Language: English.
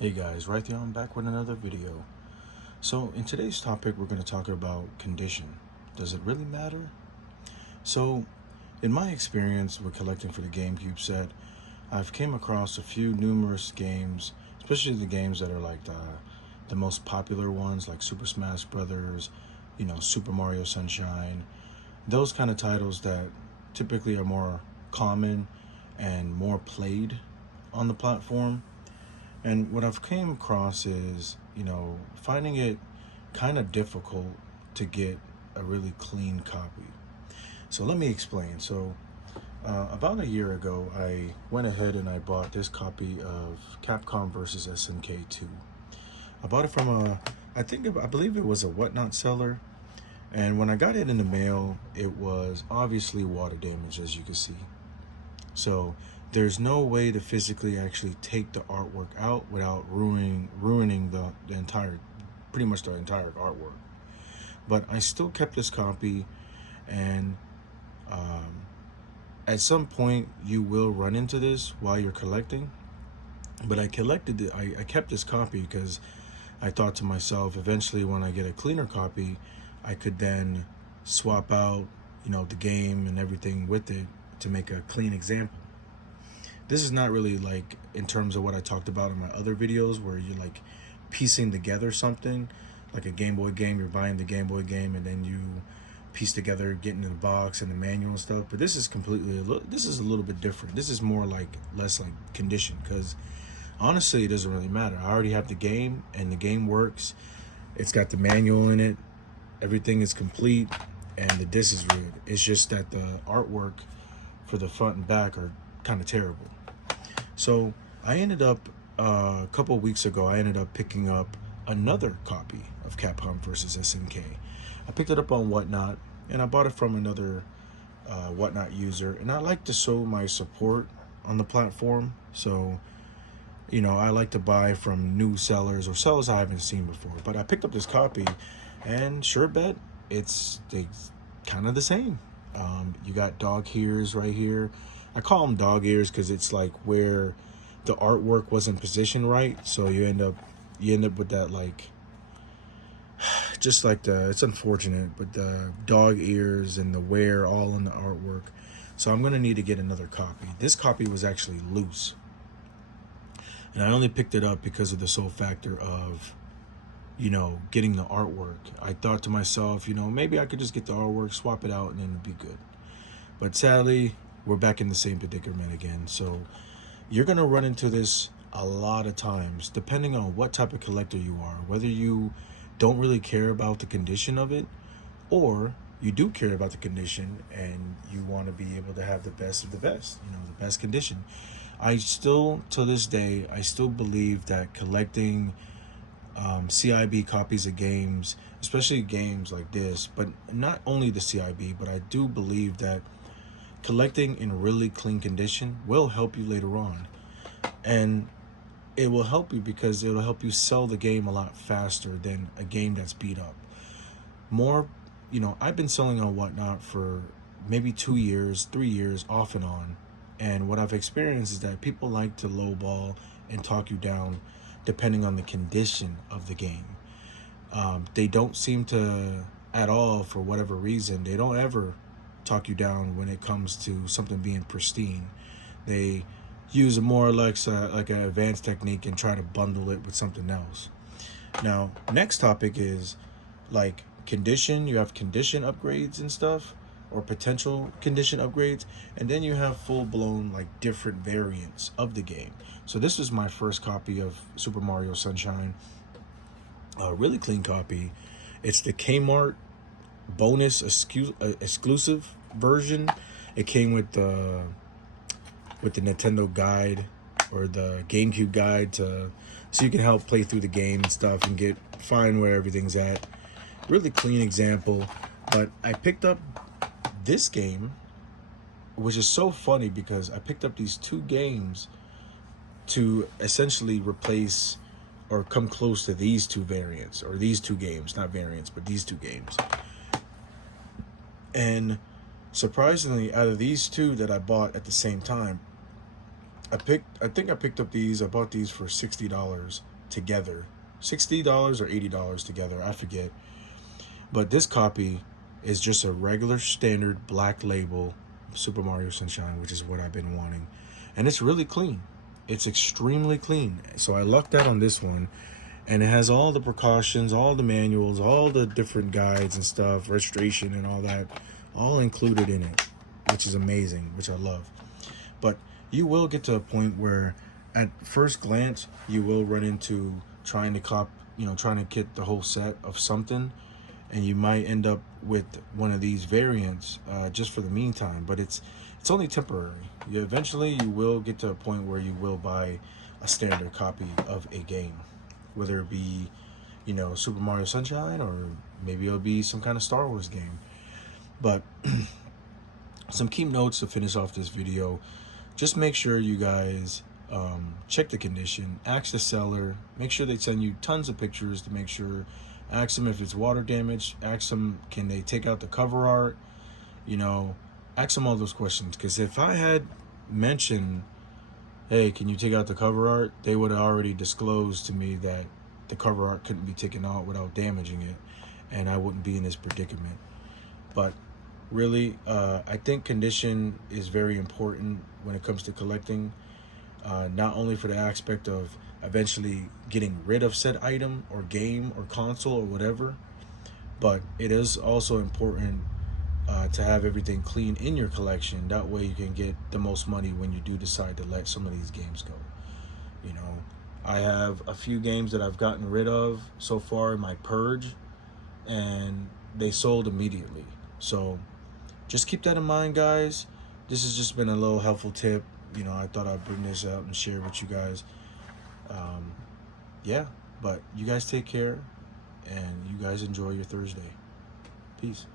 Hey guys, right there, I'm back with another video. So in today's topic, we're going to talk about condition. Does it really matter? So in my experience with collecting for the GameCube set, I've came across a few numerous games, especially the games that are like the most popular ones like Super Smash Brothers, Super Mario Sunshine, those kind of titles that typically are more common and more played on the platform. And what I've came across is, finding it kind of difficult to get a really clean copy. So let me explain. So about a year ago, I went ahead and I bought this copy of Capcom versus SNK 2. I bought it from I believe it was a Whatnot seller. And when I got it in the mail, it was obviously water damage, as you can see. So there's no way to physically actually take the artwork out without ruining the entire, pretty much the entire artwork. But I still kept this copy, and um, at some point you will run into this while you're collecting. But I kept this copy because I thought to myself, eventually when I get a cleaner copy, I could then swap out, the game and everything with it to make a clean example. This is not really like in terms of what I talked about in my other videos where you're like piecing together something like a Game Boy game. You're buying the Game Boy game and then you piece together, getting in the box and the manual and stuff. But this is this is a little bit different. This is more like less like condition, because honestly it doesn't really matter. I already have the game and the game works. It's got the manual in it. Everything is complete and the disc is good. It's just that the artwork for the front and back are kind of terrible. So I ended up a couple of weeks ago, I ended up picking up another copy of Capcom versus SNK. I picked it up on Whatnot, and I bought it from another Whatnot user. And I like to show my support on the platform. So, I like to buy from new sellers or sellers I haven't seen before. But I picked up this copy, and sure bet it's kind of the same. You got dog ears right here. I call them dog ears because it's like where the artwork wasn't positioned right, so you end up with that, like, just like it's unfortunate, but the dog ears and the wear all in the artwork. So I'm gonna need to get another copy. This copy was actually loose, and I only picked it up because of the sole factor of getting the artwork. I thought to myself, maybe I could just get the artwork, swap it out, and then it'd be good. But sadly, we're back in the same predicament again. So you're going to run into this a lot of times, depending on what type of collector you are, whether you don't really care about the condition of it, or you do care about the condition and you want to be able to have the best of the best, the best condition. I still, to this day, I still believe that collecting CIB copies of games, especially games like this, but not only the CIB, but I do believe that collecting in really clean condition will help you later on. And it will help you because it'll help you sell the game a lot faster than a game that's beat up. More, I've been selling on Whatnot for maybe 2 years, 3 years, off and on. And what I've experienced is that people like to lowball and talk you down depending on the condition of the game. They don't seem to, at all, for whatever reason, they don't ever talk you down when it comes to something being pristine. They use a more or less like an advanced technique and try to bundle it with something else. Now, next topic is like condition. You have condition upgrades and stuff, or potential condition upgrades, and then you have full-blown like different variants of the game. So this was my first copy of Super Mario Sunshine, a really clean copy. It's the Kmart bonus exclusive version. It came with the Nintendo guide or the GameCube guide so you can help play through the game and stuff and find where everything's at. Really clean example. But I picked up this game, which is so funny because I picked up these two games to essentially replace or come close to these two variants, or these two games, not variants, but these two games. And surprisingly, out of these two that I bought at the same time, I think I picked up these. I bought these for $60 together. $60 or $80 together, I forget. But this copy is just a regular standard black label Super Mario Sunshine, which is what I've been wanting. And it's really clean. It's extremely clean. So I lucked out on this one. And it has all the precautions, all the manuals, all the different guides and stuff, registration and all that, all included in it, which is amazing, which I love. But you will get to a point where at first glance, you will run into trying to trying to get the whole set of something, and you might end up with one of these variants just for the meantime, but it's only temporary. Eventually you will get to a point where you will buy a standard copy of a game, whether it be, Super Mario Sunshine, or maybe it'll be some kind of Star Wars game. But some key notes to finish off this video: just make sure you guys check the condition, ask the seller, make sure they send you tons of pictures to make sure, ask them if it's water damage, ask them can they take out the cover art, ask them all those questions. Because if I had mentioned, hey, can you take out the cover art, they would have already disclosed to me that the cover art couldn't be taken out without damaging it, and I wouldn't be in this predicament. But really, I think condition is very important when it comes to collecting, not only for the aspect of eventually getting rid of said item or game or console or whatever, but it is also important to have everything clean in your collection. That way you can get the most money when you do decide to let some of these games go. I have a few games that I've gotten rid of so far in my purge, and they sold immediately. So just keep that in mind, guys. This has just been a little helpful tip. I thought I'd bring this out and share with you guys. Yeah, but you guys take care, and you guys enjoy your Thursday. Peace.